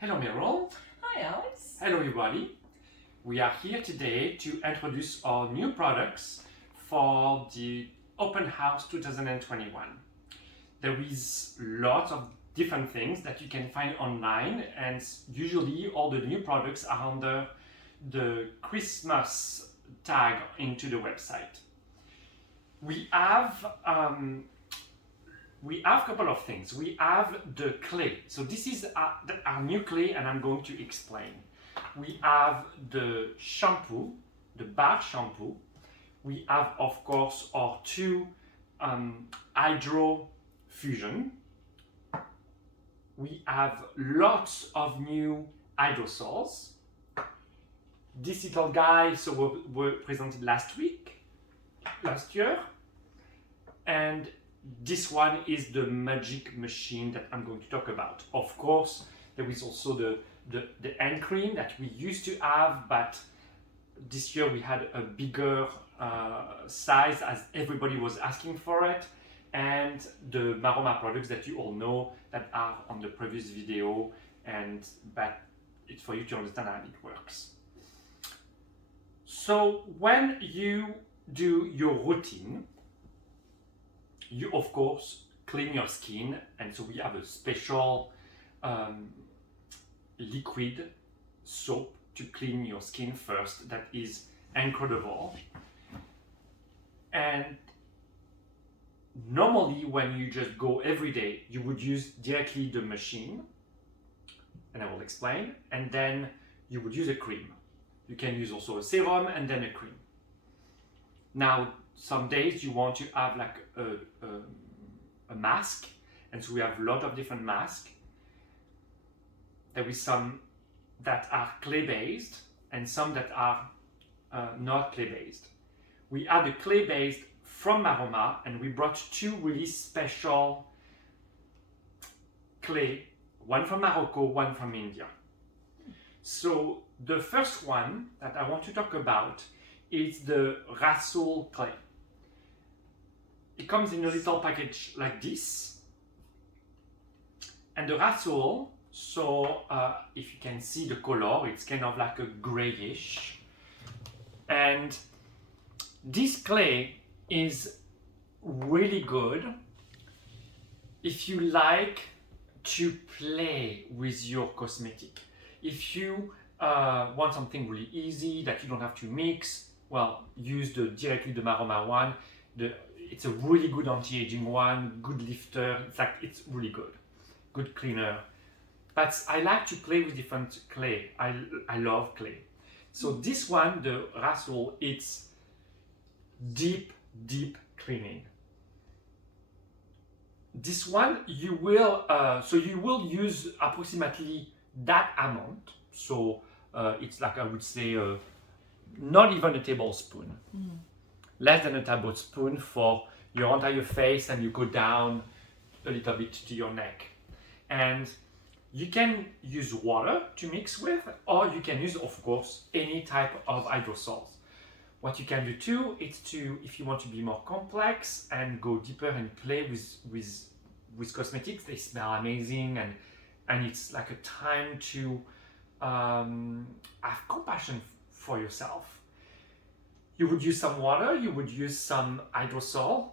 Hello Meryl. Hi Alex. Hello everybody. We are here today to introduce our new products for the Open House 2021. There is lots of different things that you can find online, and usually all the new products are under the Christmas tag into the website. We have a couple of things. We have the clay. So this is our new clay, and I'm going to explain. We have the shampoo, the bar shampoo. We have, of course, our two Hydrofusion. We have lots of new Hydrosols. This little guy were presented last year, and this one is the magic machine that I'm going to talk about. Of course, there is also the hand cream that we used to have, but this year we had a bigger size as everybody was asking for it, and the Maroma products that you all know that are on the previous video, but it's for you to understand how it works. So when you do your routine, you of course clean your skin, and so we have a special liquid soap to clean your skin first that is incredible. And normally when you just go every day, you would use directly the machine, and I will explain, and then you would use a cream. You can use also a serum and then a cream. Now some days you want to have like a mask, and so we have a lot of different masks. There is some that are clay based and some that are not clay based. We have the clay based from Maroma, and we brought two really special clay, one from Morocco, one from India. So the first one that I want to talk about is the Rasool Clay. It comes in a little package like this, and the Rasool, so if you can see the color, it's kind of like a grayish, and this clay is really good if you like to play with your cosmetic. If you want something really easy that you don't have to mix, well, use directly the Maroma one. It's a really good anti-aging one, good lifter. It's really good cleaner. But I like to play with different clay. I love clay. So this one, the Rasool, it's deep cleaning. This one you will use approximately that amount. So it's like, I would say, not even a tablespoon. Less than a tablespoon for your entire face, and you go down a little bit to your neck. And you can use water to mix with, or you can use, of course, any type of hydrosols. What you can do too is if you want to be more complex and go deeper and play with cosmetics, they smell amazing, and it's like a time to have compassion for yourself. You would use some water, you would use some hydrosol,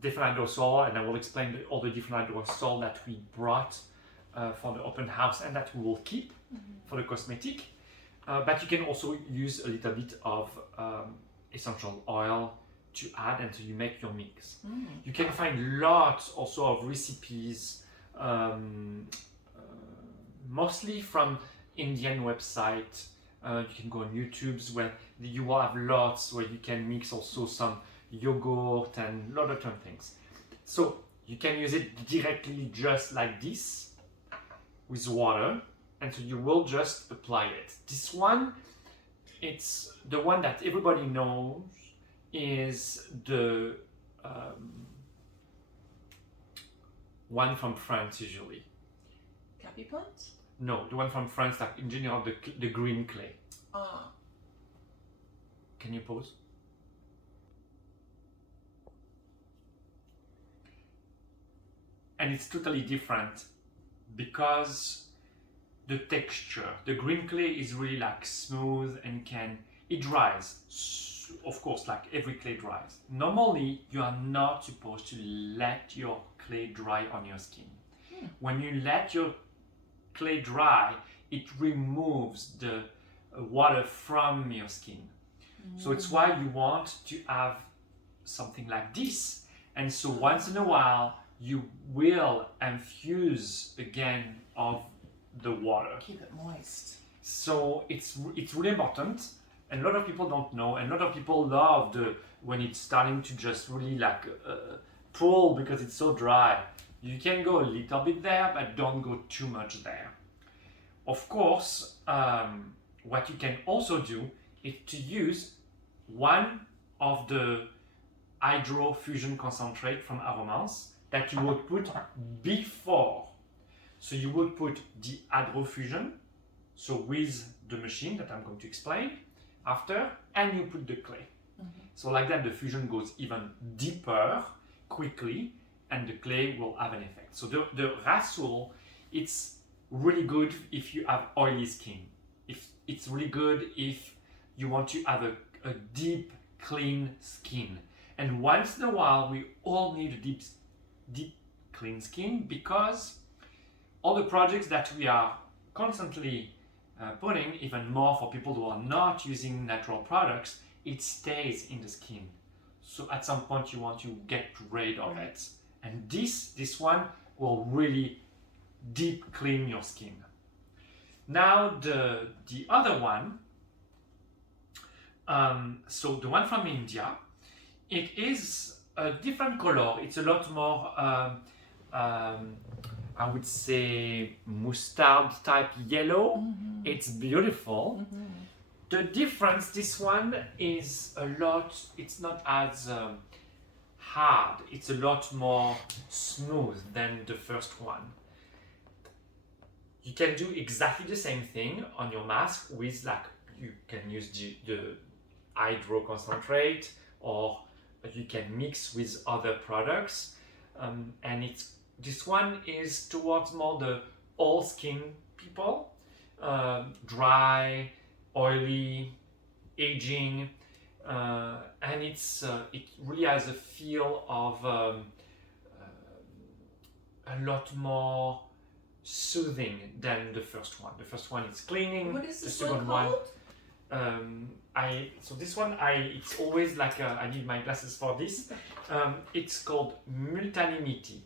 different hydrosol, and I will explain all the different hydrosol that we brought for the open house and that we will keep for the cosmetic. But you can also use a little bit of essential oil to add, and so you make your mix. You can find lots also of recipes, mostly from Indian website. You can go on YouTube's where you will have lots where you can mix also some yogurt and a lot of different things. So you can use it directly just like this with water, and so you will just apply it. This one, it's the one that everybody knows, is the one from France usually. Cappy plant? No, the one from France, like in general, the green clay. Ah. Can you pause? And it's totally different because the texture. The green clay is really like smooth and it dries. Of course, like every clay dries. Normally, you are not supposed to let your clay dry on your skin. When you let your clay dry, it removes the water from your skin. So it's why you want to have something like this. And so once in a while, you will infuse again of the water. Keep it moist. So it's really important. And a lot of people don't know. And a lot of people love when it's starting to just really like pull because it's so dry. You can go a little bit there, but don't go too much there. Of course, what you can also do is to use one of the Hydrofusion Concentrate from Aromansse that you would put before. So you would put the Hydrofusion, so with the machine that I'm going to explain after, and you put the clay. So like that the fusion goes even deeper, quickly, and the clay will have an effect. So the Rasool, it's really good if you have oily skin. It's really good if you want to have a deep, clean skin. And once in a while, we all need a deep, clean skin because all the projects that we are constantly putting, even more for people who are not using natural products, it stays in the skin. So at some point you want to get rid of it. And this one will really deep clean your skin. Now the other one, so the one from India, it is a different color. It's a lot more, I would say, mustard type yellow. It's beautiful. The difference, this one is a lot, it's not as hard. It's a lot more smooth than the first one. You can do exactly the same thing on your mask with, like, you can use the hydro concentrate, or you can mix with other products. And this one is towards more the all skin people, dry, oily, aging, and it really has a feel of a lot more soothing than the first one. The first one is cleaning. What is the this second one called? So this one, it's always like I need my glasses for this. It's called Multanimity.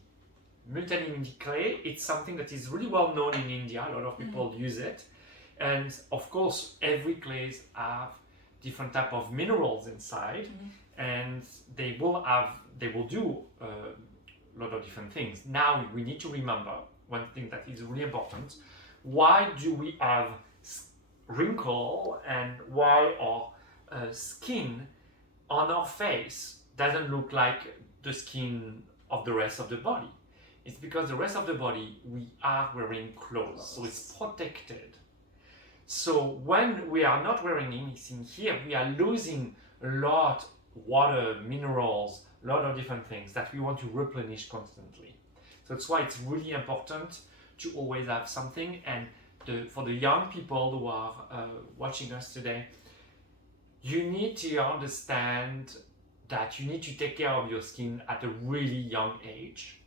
Multanimity clay. It's something that is really well known in India. A lot of people use it, and of course, every clays have different type of minerals inside, and they will do a lot of different things. Now we need to remember one thing that is really important. Why do we have wrinkle, and why our skin on our face doesn't look like the skin of the rest of the body? It's because the rest of the body, we are wearing clothes, so it's protected. So when we are not wearing anything here, we are losing a lot water, minerals, a lot of different things that we want to replenish constantly. So that's why it's really important to always have something. And for the young people who are watching us today, you need to understand that you need to take care of your skin at a really young age,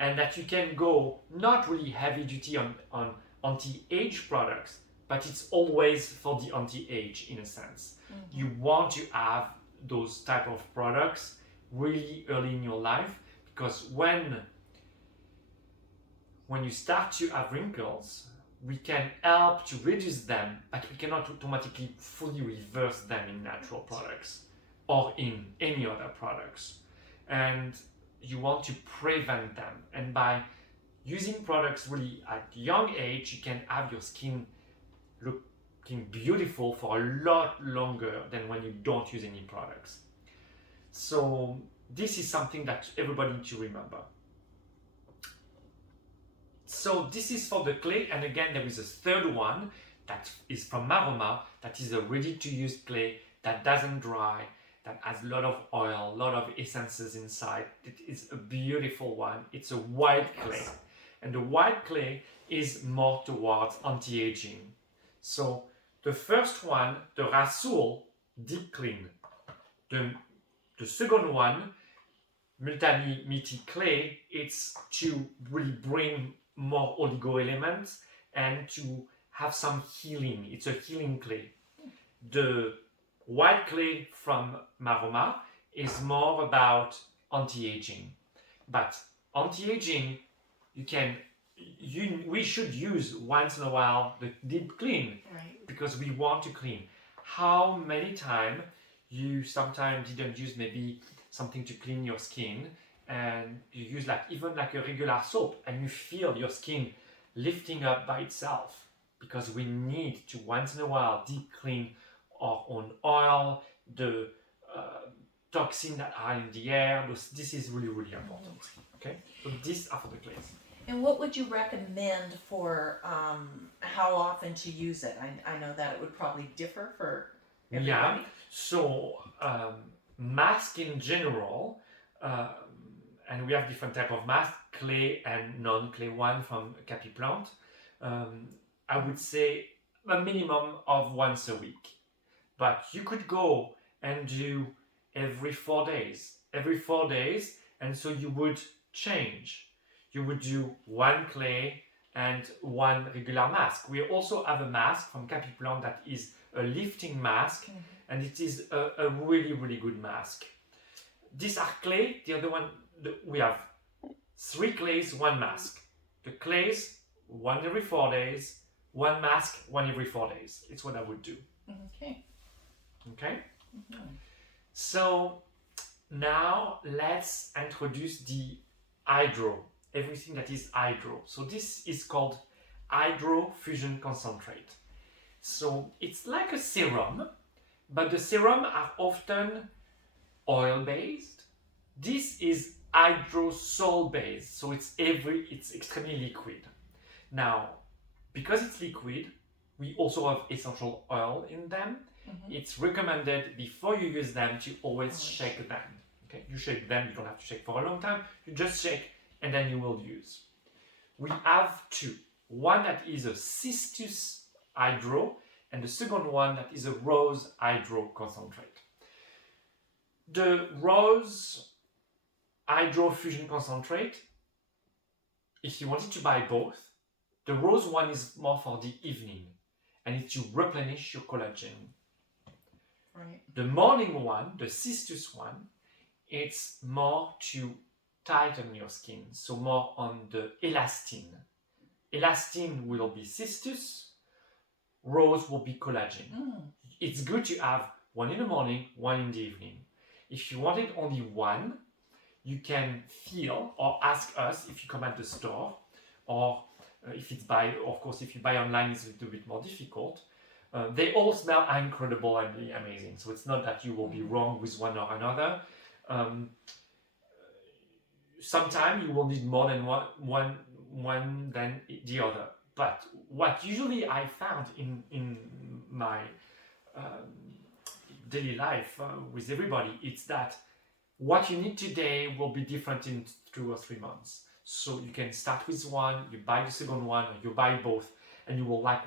and that you can go not really heavy duty on anti-age products, but it's always for the anti-age in a sense. You want to have those type of products really early in your life, because when you start to have wrinkles, we can help to reduce them, but we cannot automatically fully reverse them in natural products or in any other products. And you want to prevent them. And by using products really at young age, you can have your skin looking beautiful for a lot longer than when you don't use any products. So this is something that everybody needs to remember. So this is for the clay, and again there is a third one that is from Maroma, that is a ready-to-use clay that doesn't dry, that has a lot of oil, a lot of essences inside. It is a beautiful one. It's a white clay, and the white clay is more towards anti-aging. So the first one, the Rasool Deep Clean. The second one, Multi Clay, it's to really bring more oligo elements and to have some healing. It's a healing clay. The white clay from Maroma is more about anti-aging. But anti-aging, we should use once in a while the deep clean, Right. because we want to clean. How many times you sometimes didn't use maybe something to clean your skin, and you use even like a regular soap, and you feel your skin lifting up by itself, because we need to once in a while deep clean our own oil, the toxins that are in the air. This is really, really important. Okay, so these are for the clays. And what would you recommend for how often to use it? I know that it would probably differ for everybody. Yeah, so mask in general, and we have different type of mask, clay and non-clay one from Capi Plant. I would say a minimum of once a week, but you could go and do every 4 days, and so you would change. You would do one clay and one regular mask. We also have a mask from Capi Plant that is a lifting mask, and it is a really, really good mask. These are clay. The other one, we have 3 clays, 1 mask. The clays, 1 every 4 days, 1 mask, 1 every 4 days. It's what I would do. Okay. Okay? So now let's introduce the hydro, everything that is hydro. So this is called Hydrofusion Concentrate. So it's like a serum, but the serum are often oil-based. This is hydrosol-based, so it's extremely liquid. Now, because it's liquid, we also have essential oil in them. It's recommended before you use them to always shake them. Okay, you shake them, you don't have to shake for a long time, you just shake and then you will use. We have 2. One that is a cistus hydro, and the second one that is a rose hydro concentrate. The rose hydrofusion concentrate, if you wanted to buy both, the rose one is more for the evening, and it's to replenish your collagen. Right. The morning one, the cistus one, it's more to tighten your skin, so more on the elastin. Elastin will be cistus, rose will be collagen. It's good to have one in the morning, one in the evening. If you wanted only one, you can feel or ask us if you come at the store, or if you buy online, it's a little bit more difficult. They all smell incredible and amazing, so it's not that you will be wrong with one or another. Sometimes you will need more than one than the other. But what usually I found in my daily life with everybody, it's that what you need today will be different in 2 or 3 months. So you can start with one, you buy the second one, or you buy both, and you will like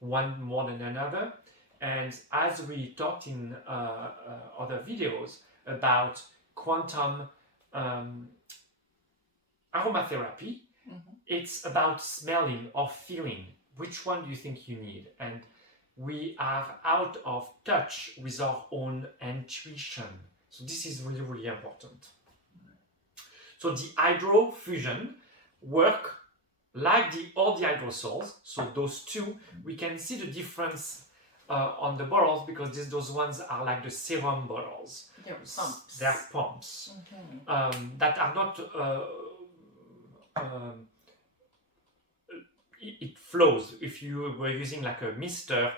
one more than another. And as we talked in other videos about quantum aromatherapy, it's about smelling or feeling. Which one do you think you need? And we are out of touch with our own intuition. So this is really, really important. So the hydrofusion work like all the hydrosols. So those 2, we can see the difference on the bottles, because those ones are like the serum bottles. They're pumps. They're pumps that are not. It flows. If you were using like a mister,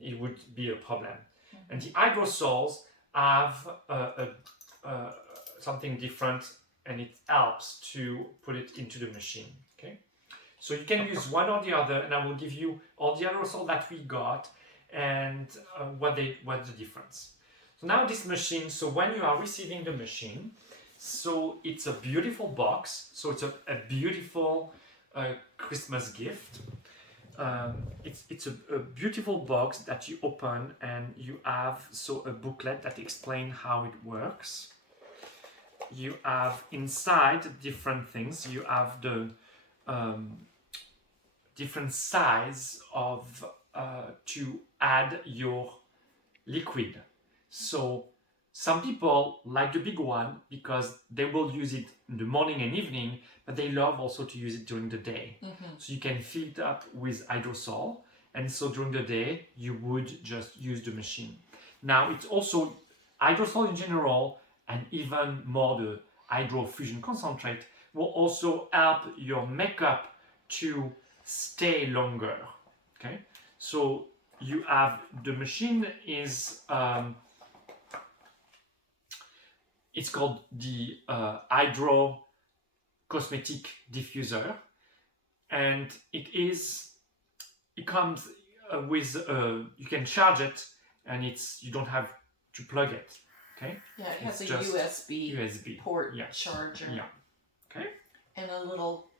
it would be a problem. And the hydrosols have something different, and it helps to put it into the machine. Okay, so you can use one or the other, and I will give you all the aerosol that we got and what's the difference. So now this machine. So when you are receiving the machine, so it's a beautiful box. So it's a beautiful Christmas gift. It's a beautiful box that you open, and you have a booklet that explains how it works. You have inside different things. You have the different size of to add your liquid. So some people like the big one because they will use it in the morning and evening, but they love also to use it during the day. So you can fill it up with Hydrosol, and so during the day you would just use the machine. Now it's also Hydrosol in general, and even more the Hydrofusion Concentrate will also help your makeup to stay longer. Okay, so you have the machine is it's called the Cosmetic Diffuser, and it comes with you can charge it, and you don't have to plug it. Okay. Yeah, it has a USB port charger. Yeah. Okay. And a little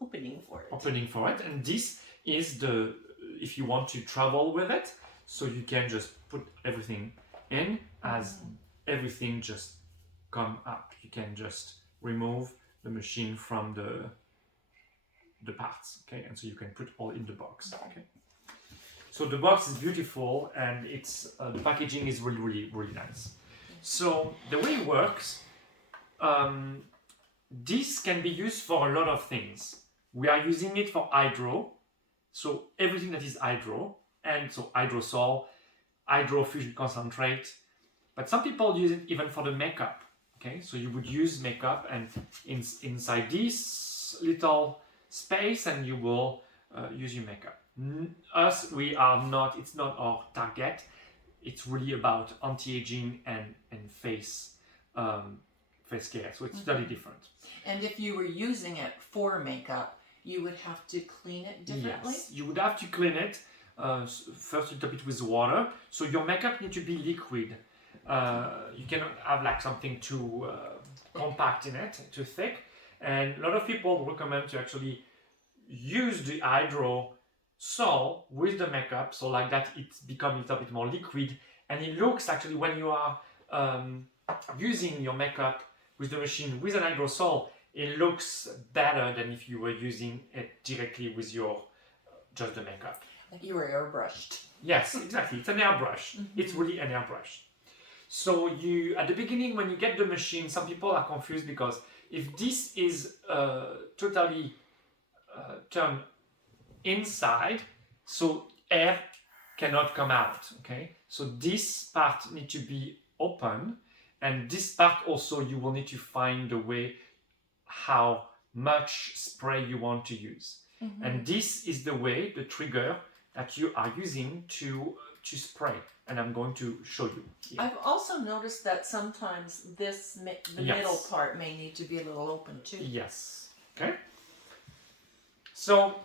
opening for it. And this is if you want to travel with it, so you can just put everything in as everything just come up. You can just remove the machine from the parts, okay, and so you can put all in the box. Okay. So the box is beautiful, and it's the packaging is really nice. So the way it works, this can be used for a lot of things. We are using it for hydro, so everything that is hydro, and so Hydrosol, Hydrofusion Concentrate. But some people use it even for the makeup. Okay, so you would use makeup, and inside this little space, and you will use your makeup. Us, we are not. It's not our target. It's really about anti-aging and face care. So it's totally different. And if you were using it for makeup, you would have to clean it differently? Yes, you would have to clean it. First you top it with water. So your makeup needs to be liquid. You cannot have like something too compact in it, too thick. And a lot of people recommend to actually use the Hydrosol with the makeup, so like that it becomes a little bit more liquid. And it looks actually, when you are using your makeup with the machine with an Hydrosol, it looks better than if you were using it directly with your just the makeup. Like you were airbrushed. Yes, exactly. It's an airbrush. It's really an airbrush. So you, at the beginning, when you get the machine, some people are confused because if this is totally turned inside, so air cannot come out. Okay, so this part needs to be open, and this part also you will need to find the way how much spray you want to use. And this is the way, the trigger that you are using to spray, and I'm going to show you here. I've also noticed that sometimes the middle part may need to be a little open too. Yes. Okay. So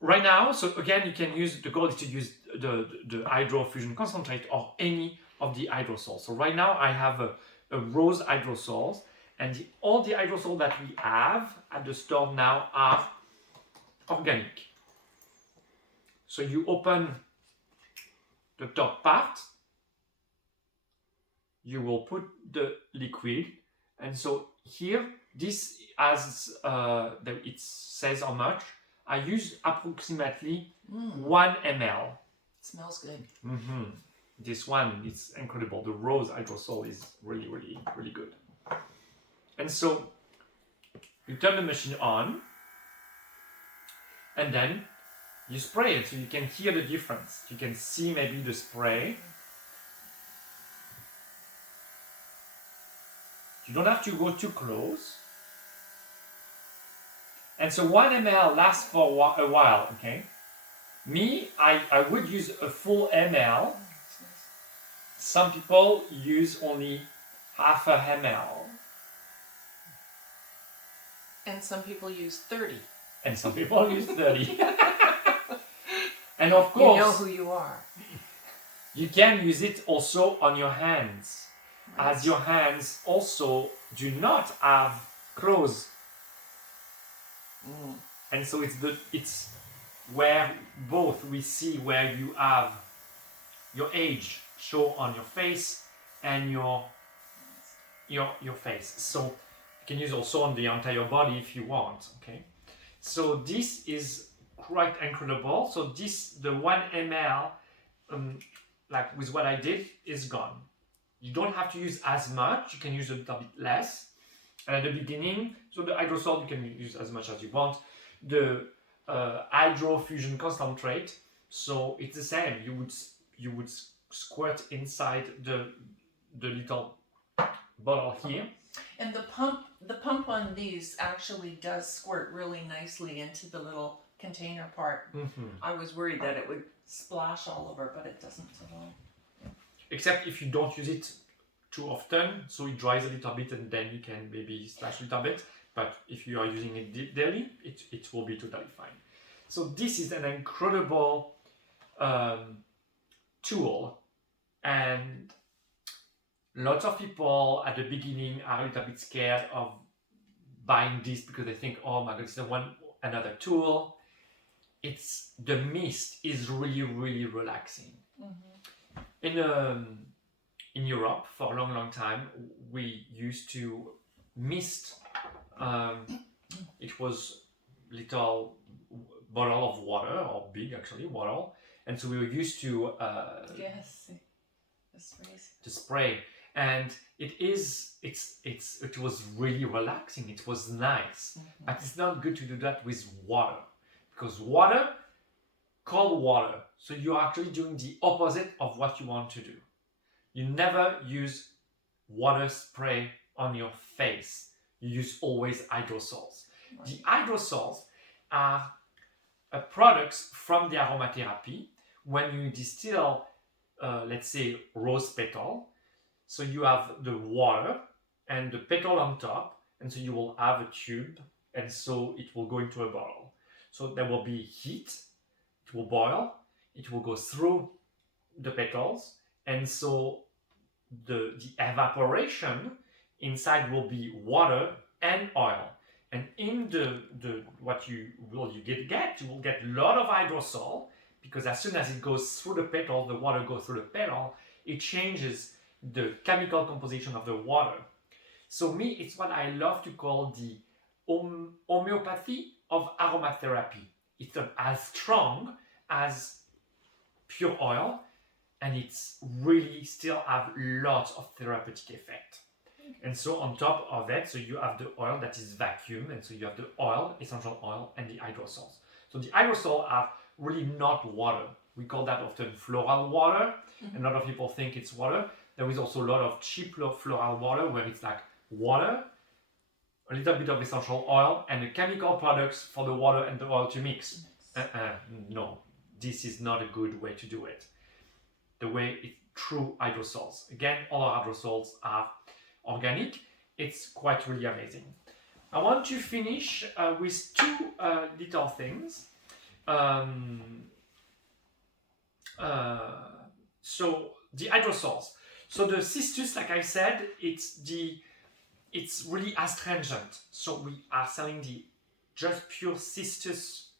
right now, so again, you can use, the goal is to use the Hydrofusion Concentrate or any of the Hydrosols. So right now I have a rose Hydrosols, and all the Hydrosols that we have at the store now are organic. So you open the top part, you will put the liquid, and so here this has it says how much. I use approximately 1 ml. Smells good. This one is incredible. The rose Hydrosol is really good. And so you turn the machine on, and then you spray it, so you can hear the difference. You can see maybe the spray. You don't have to go too close. And so 1 ml lasts for a while, okay? Me, I would use a full ml. Some people use only half a ml. And some people use 30. And some people use 30. And of course, you know who you are. You can use it also on your hands, as your hands also do not have clothes. Mm. And so it's where both we see where you have your age show on your face and your face. So you can use also on the entire body if you want. Okay. So this is quite incredible. So the 1 ml, like with what I did, is gone. You don't have to use as much. You can use a little bit less. And at the beginning, so the Hydrosol you can use as much as you want. The Hydrofusion Concentrate, so it's the same. You would squirt inside the little bottle here. And the pump on these actually does squirt really nicely into the little container part. Mm-hmm. I was worried that it would splash all over, but it doesn't at all. Except if you don't use it too often, so it dries a little bit and then you can maybe splash a little bit. But if you are using it daily, it will be totally fine. So this is an incredible tool, and lots of people at the beginning are a little bit scared of buying this because they think, oh my god, it's another tool. It's the mist is really, really relaxing. Mm-hmm. In Europe, for a long, long time, we used to mist. It was little bottle of water, or big actually bottle, and so we were used to Yes, the sprays. to spray, and it was really relaxing. It was nice, Mm-hmm. but it's not good to do that with water, because water, cold water, so you're actually doing the opposite of what you want to do. You never use water spray on your face. You use always hydrosols. Right. The hydrosols are products from the aromatherapy. When you distill, let's say, rose petal, so you have the water and the petal on top, and so you will have a tube, and so it will go into a bottle. So there will be heat, it will boil, it will go through the petals, and so the evaporation inside will be water and oil. And in what you will get, you will get a lot of hydrosol, because as soon as it goes through the petal, the water goes through the petal, it changes the chemical composition of the water. So me, it's what I love to call the homeopathy of aromatherapy. It's not as strong as pure oil, and it's really still have lots of therapeutic effect. And so on top of that, so you have the oil that is vacuum, and so you have the oil, essential oil, and the hydrosols. So the hydrosols are really not water. We call that often floral water, and a lot of people think it's water. There is also a lot of cheap floral water where it's like water, a little bit of essential oil, and the chemical products for the water and the oil to mix. No, this is not a good way to do it. The way it's true hydrosols. Again, all our hydrosols are organic. It's quite really amazing. I want to finish with two little things. So the hydrosols. So the cistus, like I said, it's really astringent. So we are selling the just pure cistus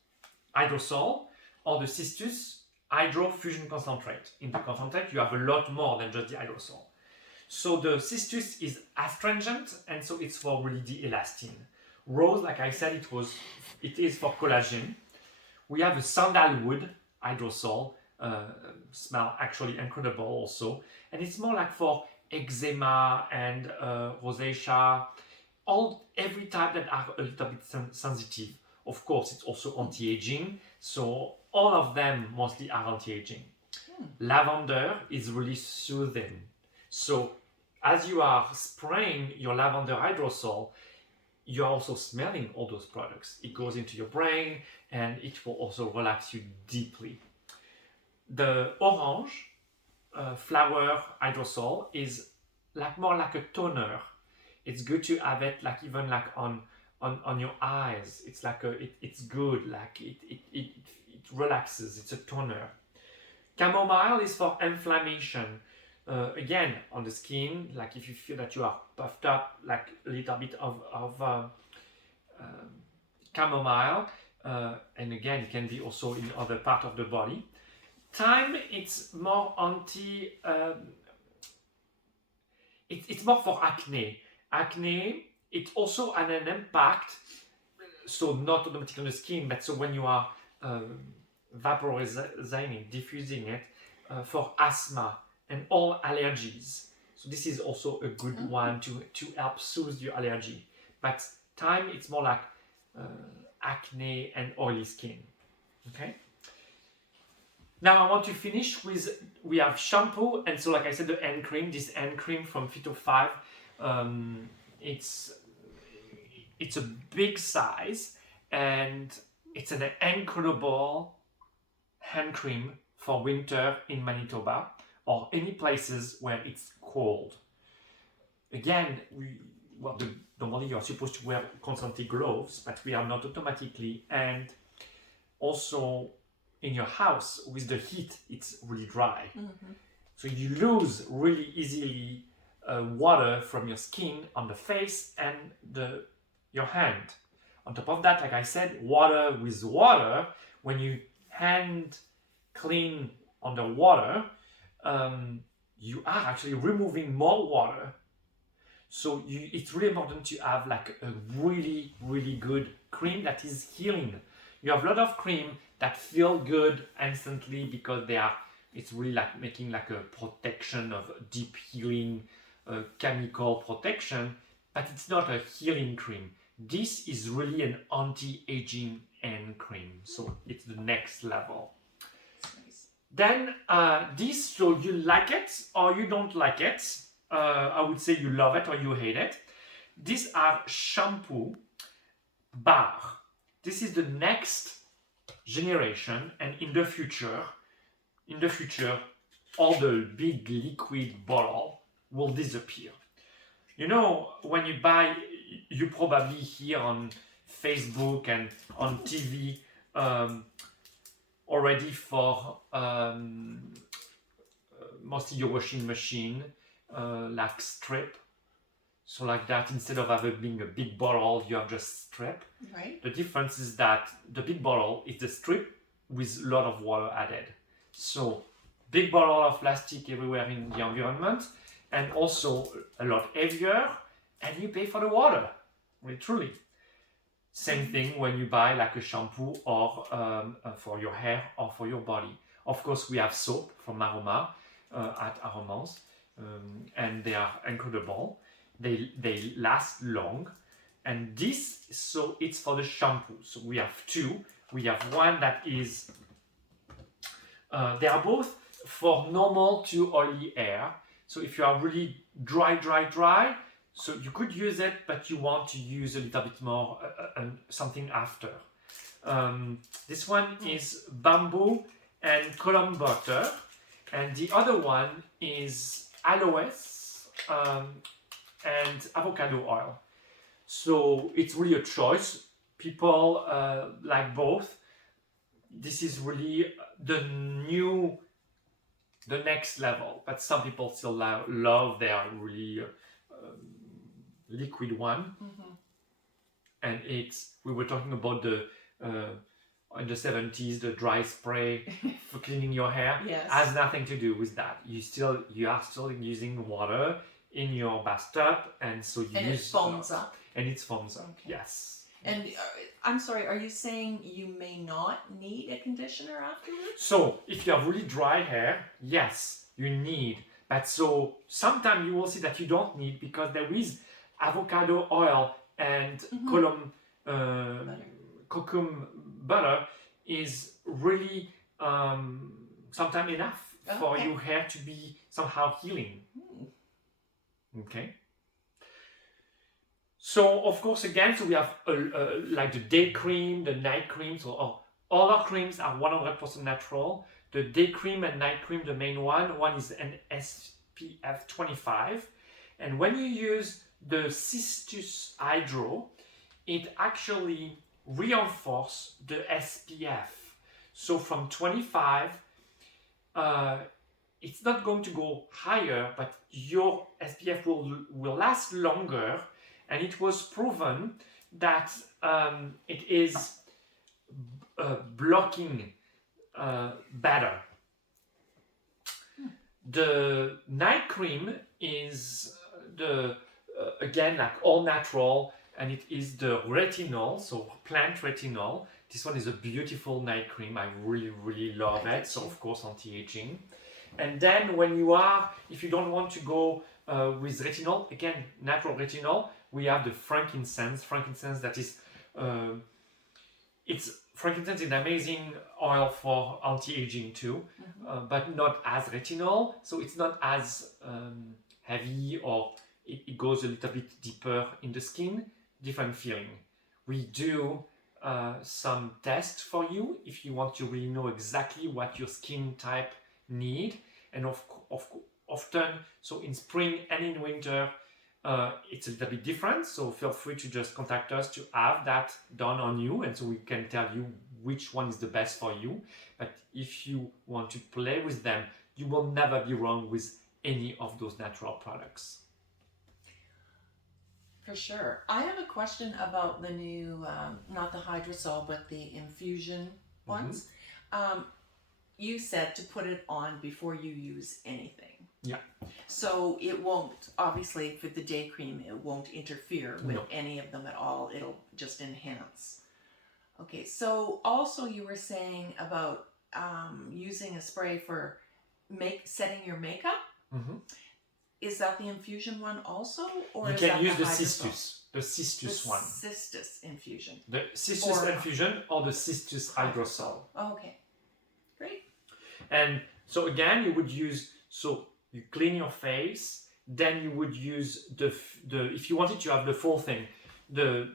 hydrosol or the cistus Hydrofusion Concentrate. In the concentrate, you have a lot more than just the hydrosol. So the cistus is astringent, and so it's for really the elastin. Rose, like I said, it is for collagen. We have a sandalwood hydrosol, smell actually incredible also, and it's more like for eczema and rosacea, every type that are a little bit sensitive. Of course, it's also anti-aging, so all of them mostly are anti-aging. Lavender is really soothing. So as you are spraying your lavender hydrosol, you're also smelling all those products. It goes into your brain and it will also relax you deeply. The orange flower hydrosol is more like a toner. It's good to have it even on your eyes. It's like it's good, it relaxes. It's a toner. Chamomile is for inflammation. again, on the skin, like if you feel that you are puffed up, like a little bit of chamomile, and again, it can be also in other part of the body. Thyme, it's more it's more for acne. Acne, it also has an impact, so not automatically on the skin, but so when you are vaporizing it, diffusing it, for asthma and all allergies. So this is also a good one to help soothe your allergy. But thyme, it's more like acne and oily skin. Okay. Now I want to finish with, we have shampoo, and so like I said, the hand cream, this hand cream from Phyto5, it's a big size, and it's an incredible hand cream for winter in Manitoba or any places where it's cold. Again, normally you're supposed to wear constantly gloves, but we are not automatically, and also in your house with the heat, it's really dry. So you lose really easily water from your skin on the face and your hand. On top of that, like I said, water with water, when you hand clean underwater, you are actually removing more water. So it's really important to have like a really, really good cream that is healing. You have a lot of cream that feel good instantly because it's really like making like a protection of deep healing, chemical protection, but it's not a healing cream. This is really an anti-aging hand cream, so it's the next level. Nice. Then so you like it or you don't like it. I would say you love it or you hate it. These are shampoo bar. This is the next generation, and in the future, all the big liquid bottle will disappear. You know, when you buy, you probably hear on Facebook and on TV already for mostly your washing machine, like strip. So like that, instead of having a big bottle, you have just strip. Right. The difference is that the big bottle is the strip with a lot of water added. So big bottle of plastic everywhere in the environment, and also a lot heavier, and you pay for the water, literally. Same thing when you buy like a shampoo or for your hair or for your body. Of course, we have soap from Maroma at Aromansse, and they are incredible. They last long, and so it's for the shampoo. So we have two. We have one that is, they are both for normal to oily hair. So if you are really dry, so you could use it, but you want to use a little bit more something after. This one is bamboo and column butter, and the other one is aloes and avocado oil. So it's really a choice. People like both. This is really the next level, but some people still love their really liquid one. And we were talking about in the 70s, the dry spray for cleaning your hair. Yes. Has nothing to do with that. You are still using water in your bathtub, and so it foams up. And it foams up. Okay. Yes. And I'm sorry, are you saying you may not need a conditioner afterwards? So if you have really dry hair, yes, you need. But so sometimes you will see that you don't need, because there is avocado oil and cocoa butter is really sometimes enough for your hair to be somehow healing. Okay. So of course, again, so we have like the day cream, the night cream. So all our creams are 100% natural. The day cream and night cream, the main one is an SPF 25. And when you use the Cistus Hydro, it actually reinforces the SPF. So from 25, it's not going to go higher, but your SPF will last longer, and it was proven that it is blocking better. The night cream is again like all natural, and it is the retinol, so plant retinol. This one is a beautiful night cream. I really love it. So of course anti-aging. And then when if you don't want to go with retinol, again natural retinol, we have the frankincense. Frankincense that is frankincense is an amazing oil for anti-aging too, but not as retinol, so it's not as heavy, or it goes a little bit deeper in the skin, different feeling. We do some tests for you if you want to really know exactly what your skin type need, and often, so in spring and in winter, it's a little bit different, so feel free to just contact us to have that done on you, and so we can tell you which one is the best for you. But if you want to play with them, you will never be wrong with any of those natural products. For sure. I have a question about the new, not the Hydrosol, but the infusion ones. You said to put it on before you use anything. Yeah. So it won't, obviously for the day cream, it won't interfere with any of them at all. It'll just enhance. Okay, so also you were saying about using a spray for setting your makeup. Is that the infusion one also? Or you is can that use the the Cistus one. The Cistus infusion. The Cistus infusion or the Cistus Hydrosol. Okay, great. And so again, you would use, so you clean your face, then you would use the if you wanted to have the full thing, the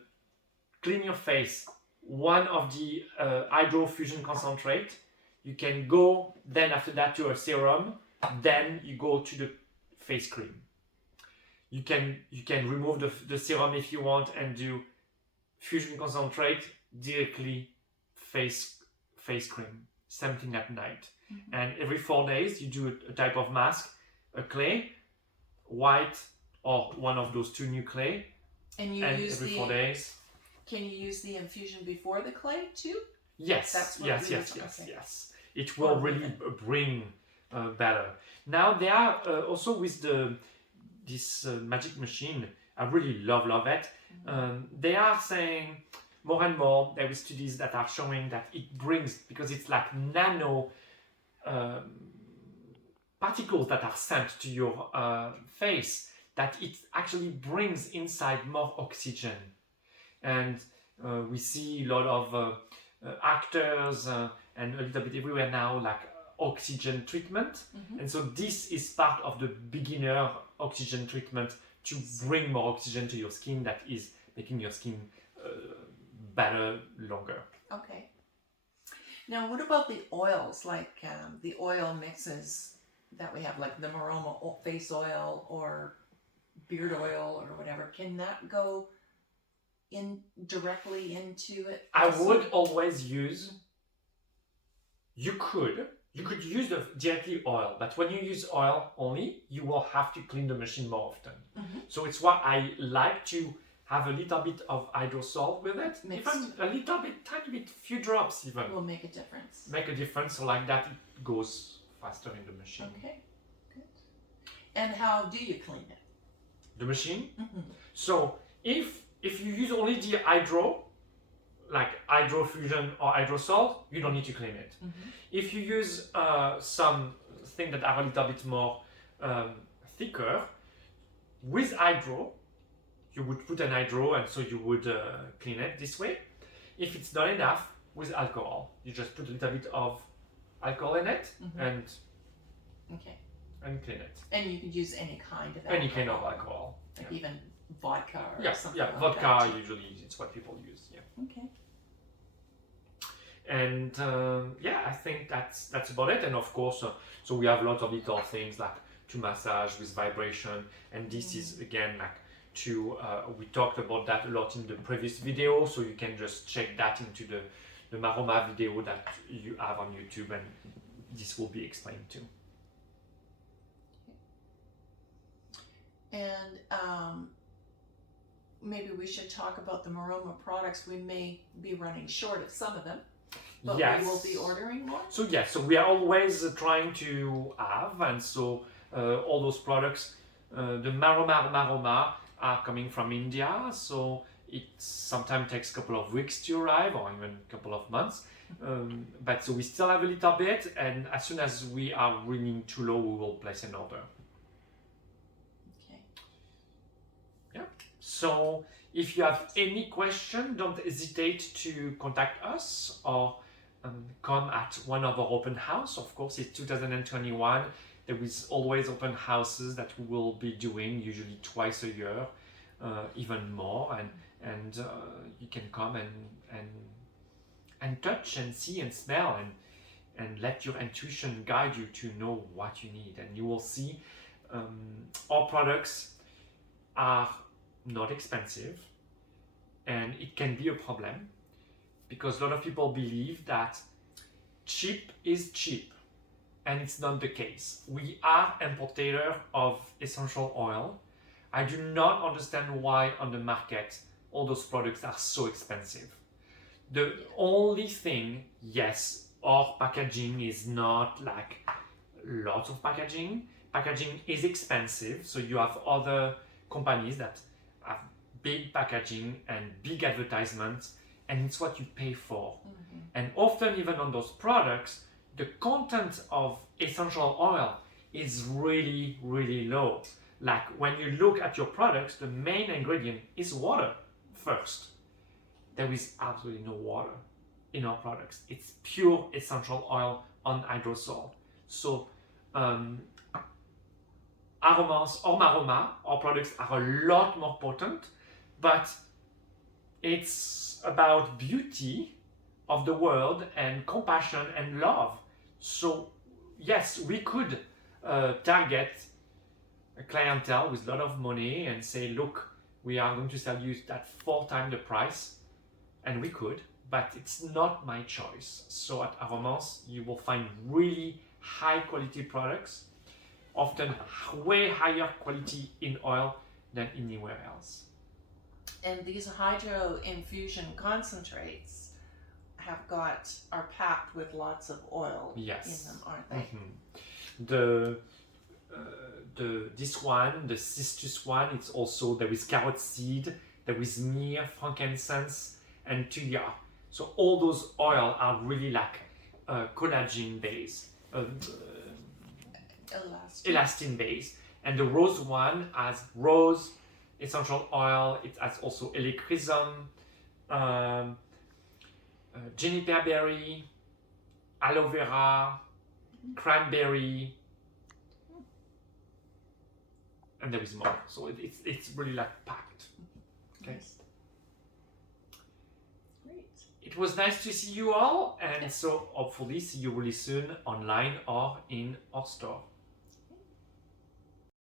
clean your face, one of the Hydrofusion Concentrate. You can go then after that to a serum, then you go to the face cream. You can remove the serum if you want and do Fusion Concentrate directly face cream. Same thing at night. And every 4 days you do a type of mask, a clay, white or one of those two new clay. And you use every 4 days. Can you use the infusion before the clay too? Yes, yes. It will really bring better. Now they are also with this magic machine. I really love it. They are saying more and more, there is studies that are showing that it brings, because it's like nano particles that are sent to your face, that it actually brings inside more oxygen. And we see a lot of actors and a little bit everywhere now, like oxygen treatment. And so this is part of the beginner oxygen treatment to bring more oxygen to your skin, that is making your skin better longer. Okay. Now what about the oils, like the oil mixes that we have, like the Maroma face oil or beard oil or whatever? Can that go in directly into it? I would always use, you could use the directly oil, but when you use oil only, you will have to clean the machine more often. So it's why I like to have a little bit of hydrosol with it, even a little bit, tiny bit, few drops even. Will make a difference. Make a difference, so like that it goes faster in the machine. Okay, good. And how do you clean it? The machine? So if you use only the hydro, like Hydrofusion or Hydrosol, you don't need to clean it. If you use some things that are a little bit more thicker, with hydro, you would put an hydro, and so you would clean it this way. If it's not enough, with alcohol, you just put a little bit of alcohol in it and clean it. And you could use any kind of alcohol. Any kind of alcohol. Like even vodka or something like vodka that. usually it's what people use. Okay. And I think that's about it. And of course, so we have lots of little things like to massage with vibration, and this is again like to we talked about that a lot in the previous video, so you can just check that into the Maroma video that you have on YouTube, and this will be explained too. And maybe we should talk about the Maroma products. We may be running short of some of them, but Yes. we will be ordering more. So yes, so we are always trying to have, and so all those products, the Maroma are coming from India, so it sometimes takes a couple of weeks to arrive, or even a couple of months. But so we still have a little bit, and as soon as we are running too low, we will place an order. Okay. Yeah. So if you have any question, don't hesitate to contact us or come at one of our open house. Of course, it's 2021. There is always open houses that we will be doing, usually twice a year, even more, and you can come and touch and see and smell and let your intuition guide you to know what you need, and you will see our products are not expensive, and it can be a problem because a lot of people believe that cheap is cheap, and it's not the case. We are importer of essential oil. I do not understand why on the market all those products are so expensive. The only thing, yes, our packaging is not like lots of packaging. Packaging is expensive, so you have other companies that have big packaging and big advertisements, and it's what you pay for. Mm-hmm. And often even on those products, the content of essential oil is really, really low. Like when you look at your products, the main ingredient is water first. There is absolutely no water in our products. It's pure essential oil on Hydrosol. So Aromansse or Maroma, our products are a lot more potent, but it's about beauty of the world and compassion and love. So yes, we could target a clientele with a lot of money and say, look, we are going to sell you at 4 times the price, and we could, but it's not my choice. So at Aromansse, you will find really high quality products, often way higher quality in oil than anywhere else. And these Hydrofusion Concentrates are packed with lots of oil Yes. in them, aren't they? Mm-hmm. This one, the cistus one, it's also, there is carrot seed, there is myrrh, frankincense, and tuya. So all those oil are really like collagen based, elastin based. And the rose one has rose essential oil. It has also helichrysum, juniper berry, aloe vera, cranberry, and there is more. So it's really like packed. Okay. Nice. Great. It was nice to see you all, and so hopefully see you really soon online or in our store.